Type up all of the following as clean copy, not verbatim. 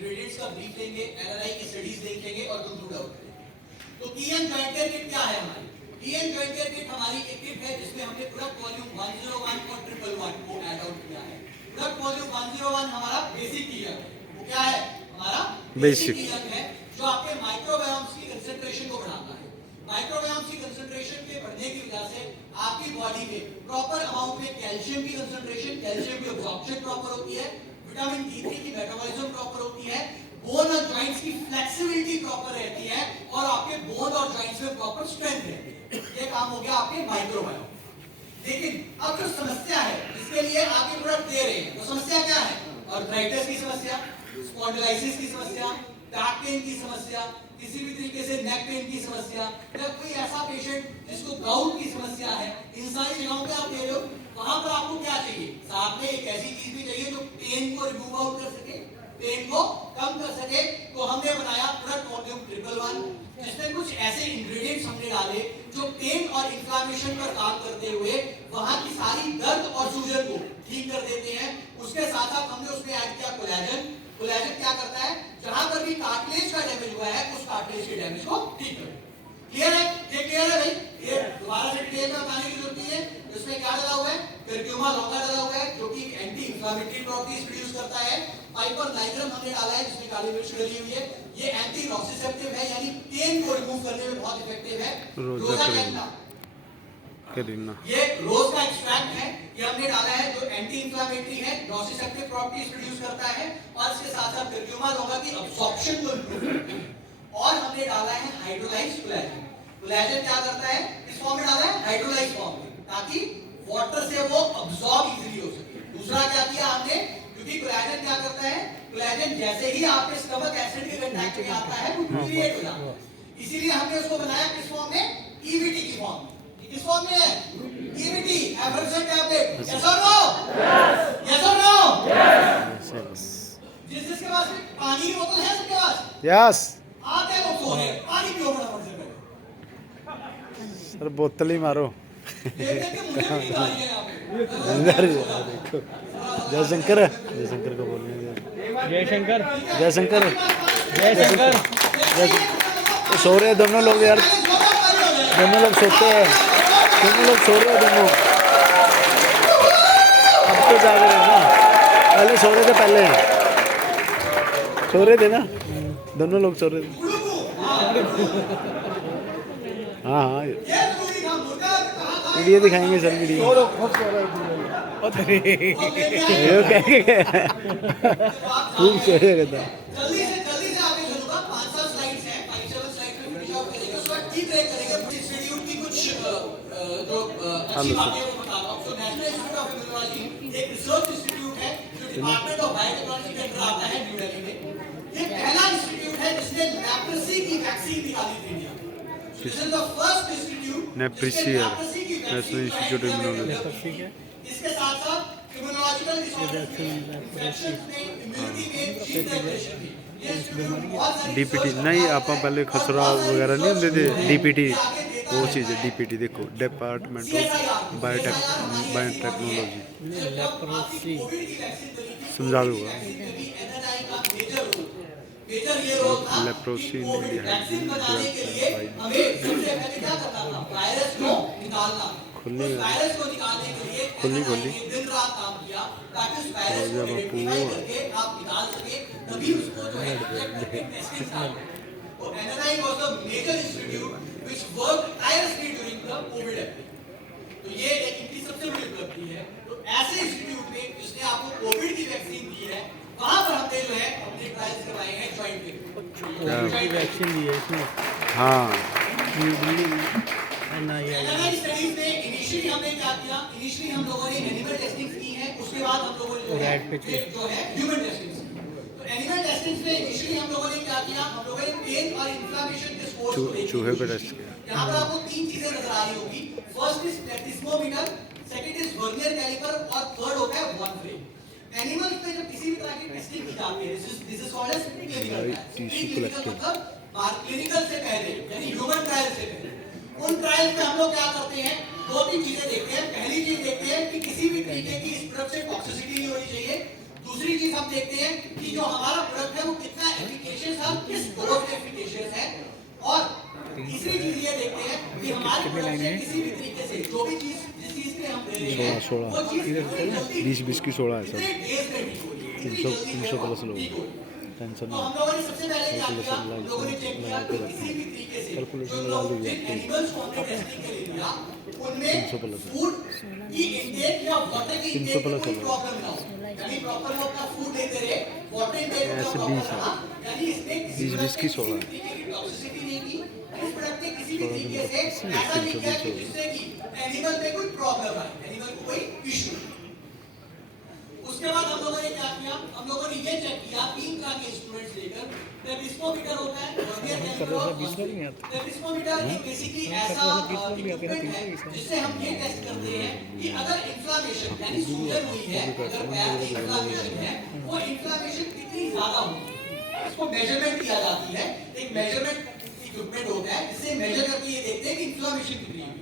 Ingredients का brief लेंगे, NRI की स्टडीज देखेंगे और कंक्लूड आउट करेंगे। तो टीएन जॉइंट केयर किट क्या है हमारी? टीएन जॉइंट केयर किट हमारी एक किट है जिसमें हमने प्रोडक्ट वॉल्यूम 101 और 111 को ऐड आउट किया है। प्रोडक्ट वॉल्यूम 101 हमारा बेसिक टीएन है। वो क्या है? हमारा बेसिक टीएन है जो आपके माइक्रोबायोम्स की कंसंट्रेशन को बढ़ाता है। माइक्रोबायोम्स की कंसंट्रेशन के बढ़ने की वजह से आपकी बॉडी में प्रॉपर अमाउंट में कैल्शियम की कंसंट्रेशन, कैल्शियम की अब्जॉर्प्शन प्रॉपर होती है, विटामिन D3 की मेटाबॉलिज्म प्रॉपर होती है, बोन और जॉइंट्स की फ्लेक्सिबिलिटी प्रॉपर रहती है और आपके बोन और जॉइंट्स में प्रॉपर स्ट्रेंथ रहती है। ये काम हो गया आपके माइक्रोबायोम। लेकिन अब जो समस्या है इसके लिए आपके प्रोडक्ट दे रहे हैं, तो समस्या क्या है? आर्थराइटिस की समस्या, स्पॉन्डिलाइसिस की समस्या, बैक पेन की समस्या, किसी भी तरीके से नेक पेन की समस्या, या कोई ऐसा पेशेंट जिसको गाउट की समस्या है, इन सारी जगहों पे आप दे रहे हो। वहां पर आपको क्या चाहिए? साथ में एक ऐसी चीज भी चाहिए जो पेन को रिमूव आउट कर सके, पेन को कम कर सके। तो हमने बनाया प्रोडक्ट वॉल्यूम 111 जिसमें कुछ ऐसे इंग्रेडिएंट्स हमने डाले जो पेन और इन्फ्लेमेशन पर काम करते हुए वहां की सारी दर्द और सूजन को ठीक कर देते हैं। उसके साथ साथ हमने उसमें ऐड किया कोलेजन। कोलेजन क्या करता है? जहां पर भी कार्टिलेज का डैमेज हुआ है उस कार्टिलेज के डैमेज को ठीक कर। क्लियर है? ये क्लियर है भाई? ये दोबारा से डिटेल में बताने की जरूरत नहीं है। इसमें क्या डाला हुआ है? कर्क्यूमा लॉन्गा डाला हुआ है जो कि एंटी इंफ्लेमेटरी प्रॉपर्टीज प्रोड्यूस करता है। पाइपर नाइग्रम हमने डाला है जिसमें काली मिर्च डली हुई है। ये एंटी नॉसिसेप्टिव है यानी पेन को रिमूव करने में बहुत इफेक्टिव है। रोजा कैंडा करीना, ये रोज का एक्सट्रैक्ट है, ये हमने डाला है जो एंटी इंफ्लेमेटरी है, नॉसिसेप्टिव प्रॉपर्टीज प्रोड्यूस करता है और इसके साथ साथ कर्क्यूमा लॉन्गा की अब्सॉर्प्शन को इंप्रूव करता है। और हमने डाला है हाइड्रोलाइज्ड कोलेजन। कोलेजन क्या करता है? इस फॉर्म में डाला है हाइड्रोलाइज्ड फॉर्म में ताकि वाटर से वो अब्सॉर्ब इजीली हो सके। दूसरा क्या किया हमने? क्योंकि कोलेजन क्या करता है? कोलेजन जैसे ही आपके स्टमक एसिड के कांटेक्ट में आता है वो क्रिएट हो जाता है। इसीलिए हमने उसको बनाया किस फॉर्म में? ईवीटी की फॉर्म में। किस फॉर्म में है? ईवीटी, एफर्सन टैबलेट। यस और नो? यस और नो? यस जिसके पास पानी की बोतल है सबके पास? यस आते लोग सो रहे हैं, पानी पियो फटाफट से पहले। सर बोतल ही मारो। देखते कि मुझे भी आ रही है यहाँ पे। इधर देखो, जयशंकर जयशंकर को बोलने दे। जयशंकर, जयशंकर जयशंकर। सो रहे हैं दोनों लोग यार, दोनों लोग सोते हैं, दोनों लोग सो रहे हैं दोनों। अब तो जाग रहे हैं ना, पहले सो रहे थे, पहले सो रहे थे ना, दोनों लोग सो रहे थे। हाँ हाँ वीडियो दिखाएंगे सर, वीडियो खूब सोएगा था। जल्दी से आगे चलूंगा। 5-7 स्लाइड्स हैं, 5-7 स्लाइड्स में फिनिश आउट करेंगे। उसके बाद की ब्रेक करेंगे। इंस्टीट्यूट की कुछ जो अच्छी बातें वो बताता हूं। तो नेशनल इंस्टीट्यूट ऑफ इम्यूनोलॉजी एक रिसर्च इंस्टीट्यूट है जो डिपार्टमेंट ऑफ बायोटेक्नोलॉजी के अंदर आता है न्यू दिल्ली में। ये पहला इंस्टीट्यूट है जिसने लेप्रेसी की वैक्सीन निकाली थी इंडिया में। This is the first institute नेप्रिसियर, नेशनल इंस्टीट्यूट ऑफ इम्यूनोलॉजी। इसके साथ साथ इम्यूनोलॉजिकल डिसऑर्डर्स में, इन्फेक्शंस में, इम्यूनिटी में चीज प्रिपरेशन में ये इंस्टीट्यूट बहुत सारी डीपीटी नहीं, आप पहले खसरा वगैरह नहीं होते थे, डीपीटी वो चीज़ है। डीपीटी देखो, डिपार्टमेंट ऑफ बायोटेक्नोलॉजी, समझा दूंगा। Leprosy in India has been developed by खुली खुली खुली रोजा बापू NNI was the major institute which worked tirelessly during the COVID epidemic. तो ये एक इनकी सबसे बड़ी उपलब्धि है। तो ऐसे इंस्टीट्यूट में जिसने आपको कोविड की वैक्सीन दी है, वहां पर हमने जो है अपने ट्रायल्स करवाए हैं जॉइंट के। कोविड वैक्सीन दी है इसमें। हाँ न्यू दिल्ली में NNI स्टडीज में इनिशियली हमने क्या किया? इनिशियली हम लोगों ने एनिमल टेस्टिंग की है, उसके बाद हम लोगों ने जो है ह्यूमन टेस्टिंग। तो एनिमल टेस्टिंग में इनिशियली हम लोगों ने क्या किया? हम लोगों ने पेन और इन्फ्लेमेशन के स्कोर्स को देखा। चूहे पे टेस्ट किया। यहाँ पर आपको 3 चीजें नजर आ रही होगी। First is plethysmometer, second is vernier calliper और थर्ड होता है वन फ्रेम। एनिमल्स में जब किसी भी तरह की टेस्टिंग की जाती है, this is called as preclinical. Preclinical मतलब क्लिनिकल से पहले यानी ह्यूमन ट्रायल से पहले। उन ट्रायल में हम लोग क्या करते हैं? 2-3 चीजें देखते हैं। पहली चीज देखते हैं कि किसी भी तरीके की इस प्रोडक्ट से टॉक्सिसिटी नहीं होनी चाहिए। दूसरी चीज हम देखते हैं कि जो हमारा प्रोडक्ट है वो कितना देखते हैं कि हमारे प्रोडक्ट से किसी भी तरीके से जो भी चीज जिस चीज पे हम ले रहे हैं 16 वो चीज कितनी जल्दी 20 की 16 है कितने सर डेज में ठीक हो रही है, कितनी 300 जल्दी 300 प्लस लोग ठीक हो रही है। टेंशन तो नहीं हम लोगों ने सबसे पहले क्या किया, कैलकुलेशन हम लोगों ने चेक किया लगा कि के किसी भी तरीके से कैलकुलेशन जो लगा लोग लीजिए जिन आपकी। एनिमल्स को हमने टेस्टिंग के लिए लिया उनमें 300 प्लस है। फूड की इंटेक या वाटर की 300 इंटेक में प्लस कोई होगा। प्रॉब्लम ना हो, यानी प्रॉपर वो अपना फूड लेते रहे, वाटर इंटेक ऐसे उनका 20 प्रॉपर है। रहा, यानी इसमें किसी 20 प्रोडक्ट की में 16 किसी भी तरीके की टॉक्सिसिटी नहीं की, इस प्रोडक्ट में किसी भी 16 तरीके से किसी में ऐसा नहीं 300 किया कि 300 जिससे कि एनिमल में कोई प्रॉब्लम आए, एनिमल को कोई इशू। उसके बाद हम लोगों ने क्या किया, हम लोगों ने ये चेक किया 3 तरह के इंस्ट्रूमेंट्स लेकर, टेस्टिस्मोमीटर होता है, वर्नियर कैलिपर और टेस्टिस्मोमीटर। टेस्टिस्मोमीटर एक बेसिकली ऐसा इक्विपमेंट है जिससे हम ये टेस्ट करते हैं कि अगर इन्फ्लेमेशन यानी सूजन हुई है, अगर पैर में इन्फ्लेमेशन है, वो इन्फ्लेमेशन कितनी ज्यादा होगी, इसको मेजरमेंट किया जाती है। एक मेजरमेंट इक्विपमेंट होता है जिससे मेजर करके ये देखते हैं कि इन्फ्लेमेशन कितनी हुई है।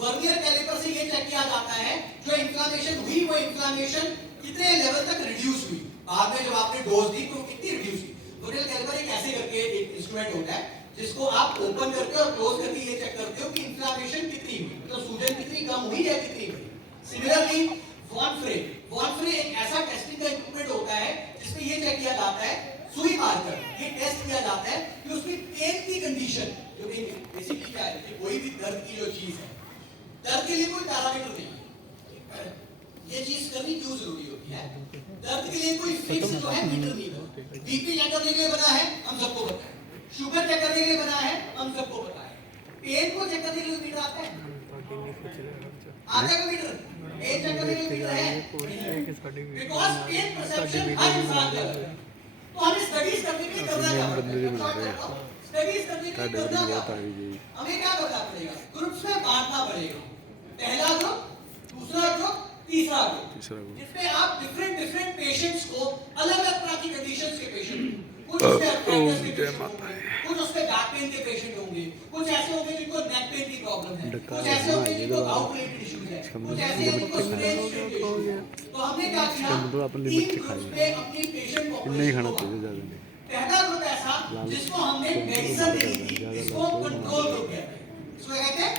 वर्नियर कैलिपर से ये चेक किया जाता है जो इन्फ्लेमेशन हुई वो इन्फ्लेमेशन कितने लेवल तक रिड्यूस हुई, बाद में जब आपने डोज दी तो कितनी रिड्यूस हुई। वर्नियर कैलिपर एक ऐसे करके एक इंस्ट्रूमेंट होता है जिसको आप ओपन करके और क्लोज करके ये चेक करते हो कि इन्फ्लेमेशन कितनी हुई, मतलब सूजन कितनी कम हुई या कितनी हुई। सिमिलरली वॉन फ्रे एक ऐसा टेस्टिंग का इक्विपमेंट होता है जिसमें ये चेक किया जाता है, सुई मारकर ये टेस्ट किया जाता है कि उसकी पेन की कंडीशन, जो कि बेसिकली क्या है कि कोई भी दर्द की जो चीज है, दर्द के लिए कोई पैरामीटर नहीं है, ये चीज करनी क्यों जरूरी होती है, दर्द के लिए कोई फिक्स जो है मीटर नहीं है। बीपी चेक करने के लिए बना है, हम सबको पता है, शुगर चेक करने के लिए बना है, हम सबको पता है, पेन को चेक करने के लिए मीटर आता है, आता है मीटर, पेन चेक करने के लिए मीटर है, बिकॉज़ पेन परसेप्शन हर इंसान का अलग है। तो हमें स्टडीज करने के लिए करना क्या पड़ेगा, स्टडीज करने के लिए करना क्या पड़ेगा, हमें क्या करना पड़ेगा, ग्रुप्स में बांटना पड़ेगा, पहला ग्रुप, दूसरा ग्रुप, तीसरा ग्रुप, जिसमें आप डिफरेंट पेशेंट्स को अलग अलग तरह की कंडीशंस के पेशेंट, कुछ उसमें अर्थराइटिस के पेशेंट होंगे, कुछ उसमें बैक पेन के पेशेंट होंगे, कुछ ऐसे होंगे जिनको नेक पेन की प्रॉब्लम है, कुछ ऐसे होंगे जिनको गाउट रिलेटेड इश्यूज है, कुछ ऐसे हैं जिनको स्ट्रेन इश्यूज है। तो हमने क्या किया, तीन ग्रुप्स में अपनी पेशेंट को नहीं खाना चाहिए ज़्यादा नहीं। पहला ग्रुप ऐसा जिसको हमने मेडिसिन दी थी, इसको कंट्रोल ग्रुप कहते हैं, इसको कहते हैं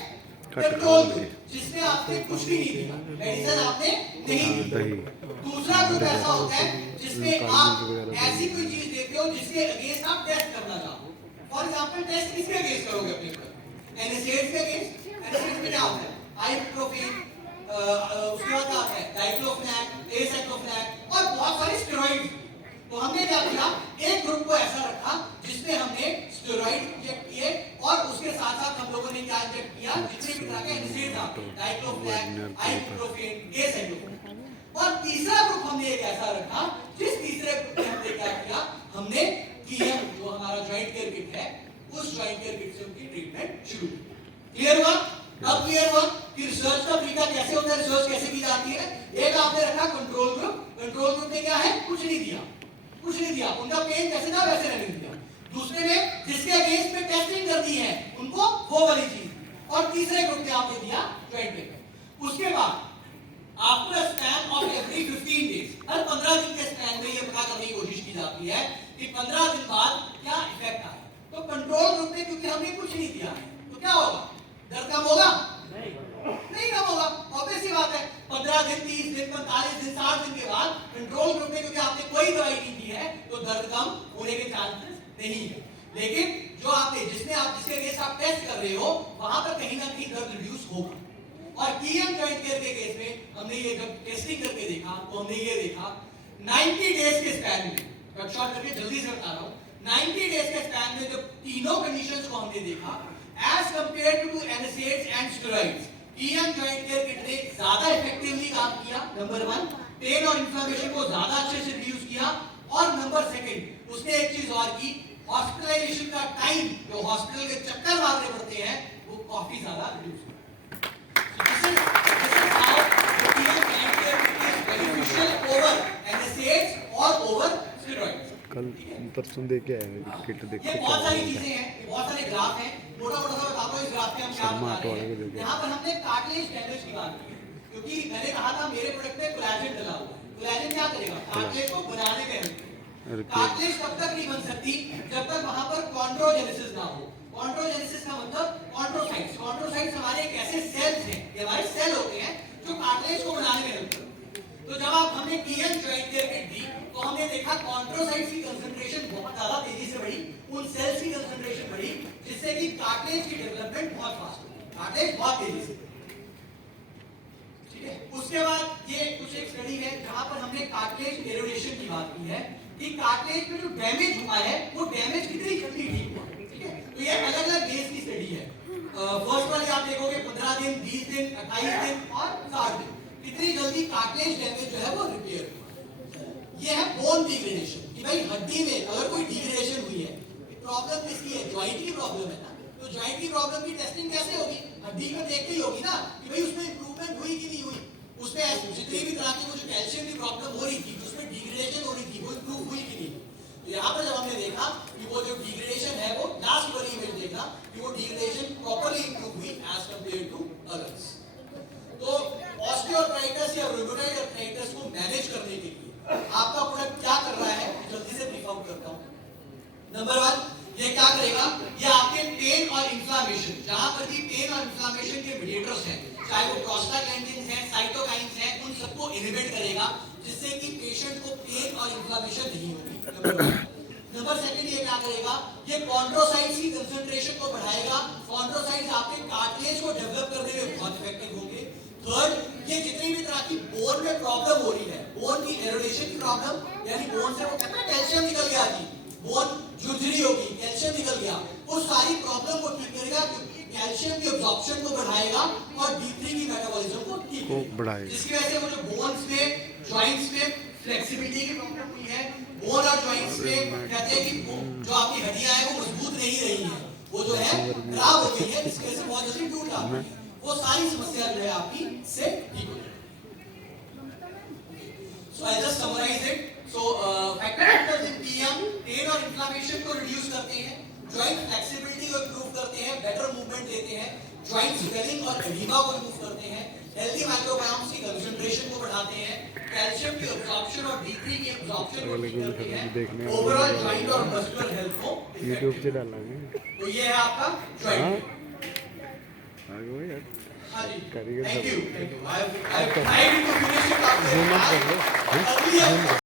कंट्रोल ग्रुप, जिसमें आपने कुछ भी नहीं दिया, मेडिसिन आपने नहीं दी। दूसरा ग्रुप ऐसा होता है जिसमें आप ऐसी कोई चीज देते हो जिसके अगेंस्ट आप टेस्ट करना चाहो। फॉर एग्जांपल टेस्ट किसके अगेंस्ट करोगे अपने पर, एनएसएड्स के अगेंस्ट, एनएसएड्स में क्या होता है, आइबुप्रोफेन, उसके बाद क्या आता है, डाइक्लोफेनाक, एसाइक्लोफेनाक और बहुत सारे स्टेरॉइड्स। तो हमने क्या किया, एक ग्रुप को ऐसा रखा जिसमें हमने स्टेरॉइड इंजेक्ट किए और उसके साथ साथ हम लोगों ने क्या इंजेक्ट किया, जितने भी तरह के एनएसएड्स आते हैं, डाइक्लोफेनाक, आइबुप्रोफेन, एसाइक्लोफेनाक। और तीसरा ग्रुप हमने एक ऐसा रखा जिस तीसरे ग्रुप में हमने क्या किया, हमने कीएम जो हमारा जॉइंट केयर किट है, उस जॉइंट केयर किट से उनकी ट्रीटमेंट शुरू की। क्लियर हुआ? अब क्लियर हुआ कि रिसर्च का तरीका कैसे होता है, रिसर्च कैसे की जाती है। एक आपने रखा कंट्रोल ग्रुप, कंट्रोल ग्रुप में क्या है, कुछ नहीं दिया, उनका पेन जैसे था वैसे रहने दिया। दूसरे में जिसके अगेंस्ट में टेस्टिंग कर दी है उनको वो वाली चीज, और तीसरे ग्रुप में आपने दिया जॉइंट केयर। उसके बाद after span of every 15 days, हर 15 दिन के स्पैन में ये पता करने की कोशिश की जाती है कि 15 दिन बाद क्या इफेक्ट आया। तो कंट्रोल ग्रुप में क्योंकि हमने कुछ नहीं दिया है तो क्या होगा, दर्द कम होगा? नहीं कम होगा, ऑब्वियस सी बात है। 15 दिन, 30 दिन, 45 दिन, 60 दिन के बाद कंट्रोल ग्रुप में क्योंकि आपने कोई दवाई नहीं दी है तो दर्द कम होने के चांसेस नहीं है। लेकिन जो आपने जिसके अगेंस्ट आप टेस्ट कर रहे हो वहां पर कहीं ना कहीं दर्द रिड्यूस होगा। और कीएम जॉइंट केयर के केस में हमने ये जब टेस्टिंग करके देखा तो हमने ये देखा 90 डेज के स्पैन में, कट शॉर्ट करके जल्दी से बता रहा हूं, 90 डेज के स्पैन में जब तीनों कंडीशंस को हमने देखा as compared to NSAIDs and steroids, कीएम जॉइंट केयर किट ने ज्यादा इफेक्टिवली काम किया। नंबर 1, पेन और इन्फ्लेमेशन को ज्यादा अच्छे से रिड्यूस किया। और नंबर 2 उसने एक चीज और की, हॉस्पिटलाइजेशन का टाइम जो हॉस्पिटल के चक्कर मारने पड़ते हैं वो काफी ज्यादा रिड्यूस हुआ। This is how the कीएम joint care kit is beneficial over NSAIDs or over steroids। कल परसों दे के आया किट देखो ये बहुत सारी चीजें हैं, ये बहुत सारे ग्राफ हैं, मोटा-मोटा सा बताता हूं इस ग्राफ में हम क्या बता रहे हैं। यहाँ पर हमने कार्टिलेज डैमेज की बात की है, क्योंकि मैंने कहा था मेरे प्रोडक्ट में कोलेजन डला हुआ है। कोलेजन क्या करेगा, कार्टिलेज को बनाने में हेल्प करेगा। कार्टिलेज तब तक नहीं बन सकती जब तक वहां पर कॉन्ड्रोजेनेसिस ना हो। कॉन्ड्रोजेनेसिस का मतलब जब आप हमने टीएन ज्वाइंट केयर किट दी तो हमने देखा कॉन्ट्रोसाइट्स की कंसंट्रेशन बहुत ज्यादा तेजी से बढ़ी, उन सेल्स की कंसंट्रेशन बढ़ी जिससे कि कार्टिलेज की डेवलपमेंट बहुत फास्ट हुई, कार्टिलेज बहुत तेजी से। ठीक है, उसके बाद ये कुछ एक स्टडी है जहां पर हमने कार्टिलेज एरोडेशन की बात की है कि कार्टिलेज में जो डैमेज हुआ है वो डैमेज कितनी जल्दी ठीक हुआ। ठीक है, तो ये अलग-अलग बेस की स्टडी है। फर्स्ट वाली आप देखोगे 15 दिन, 20 दिन, 28 दिन और 60 दिन, कितनी जल्दी कार्टिलेज डैमेज जो है वो रिपेयर हुआ। ये है बोन डिग्रेडेशन कि भाई हड्डी में अगर कोई डिग्रेडेशन हुई है, प्रॉब्लम किसकी है, ज्वाइंट की प्रॉब्लम है ना, तो ज्वाइंट की प्रॉब्लम की टेस्टिंग कैसे होगी, हड्डी में देख के ही होगी ना कि भाई उसमें इंप्रूवमेंट हुई कि नहीं हुई, उसमें जितनी भी तरह की जो कैल्शियम की प्रॉब्लम हो रही थी, उसमें डिग्रेडेशन हो रही थी, वो इंप्रूव हुई कि नहीं। तो यहाँ पर जब हमने देखा कि वो जो डिग्रेडेशन है वो लास्ट वाली इमेज देखा कि वो डिग्रेडेशन प्रॉपर्ली इंप्रूव हुई एज कंपेयर टू अदर्स। तो ऑस्टियोआर्थराइटिस या रूमेटॉइड आर्थराइटिस को मैनेज करने के लिए आपका प्रोडक्ट क्या कर रहा है, जल्दी से ब्रीफ आउट करता हूं। नंबर 1, ये क्या करेगा, ये आपके पेन और इन्फ्लेमेशन, जहां पर भी पेन और इन्फ्लेमेशन के मीडिएटर्स हैं, चाहे वो प्रोस्टाग्लैंडिन्स हैं, साइटोकाइन्स हैं, उन सबको इनहिबिट करेगा जिससे कि पेशेंट को पेन और इन्फ्लेमेशन नहीं होगी। नंबर 2, ये क्या करेगा, ये कॉन्ड्रोसाइट्स की कंसंट्रेशन को बढ़ाएगा, कॉन्ड्रोसाइट्स आपके कार्टिलेज को डेवलप करने में बहुत इफेक्टिव होंगे। थर्ड, ये जितनी भी तरह की बोन में प्रॉब्लम हो रही है, बोन की एरोडेशन की प्रॉब्लम, यानी बोन से वो कहते हैं कैल्शियम निकल गया जी, बोन झुरझुरी होगी, कैल्शियम निकल गया, वो सारी प्रॉब्लम को ठीक करेगा, कैल्शियम की अब्जॉर्प्शन को बढ़ाएगा और D3 की मेटाबॉलिज्म को ठीक करेगा, जिसकी वजह से वो जो बोन्स में, जॉइंट्स में फ्लेक्सिबिलिटी की प्रॉब्लम हुई है, बोन और जॉइंट्स में कहते हैं कि जो आपकी हड्डियां हैं वो मजबूत नहीं रही हैं, वो जो है खराब हो गई है, जिसकी वजह से बहुत जल्दी टूट जाती है, वो सारी समस्या जो है आपकी से ठीक हो जाएगी। So I just summarise it. So factors in TM pain और इन्फ्लेमेशन को रिड्यूस करते हैं, जॉइंट फ्लेक्सिबिलिटी को इंप्रूव करते हैं, बेटर मूवमेंट देते हैं, जॉइंट स्वेलिंग और एडिमा को रिमूव करते हैं, हेल्दी माइक्रोबायोम्स की कंसंट्रेशन को बढ़ाते हैं, कैल्शियम की अब्जॉर्प्शन और D3 की अब्जॉर्प्शन को ठीक करते हैं, ओवरऑल जॉइंट और मस्कुलर हेल्थ को यूट्यूब से डालेंगे। तो ये है आपका जॉइंट। हाँ जी, कारीगर thank you. I tried to finish it after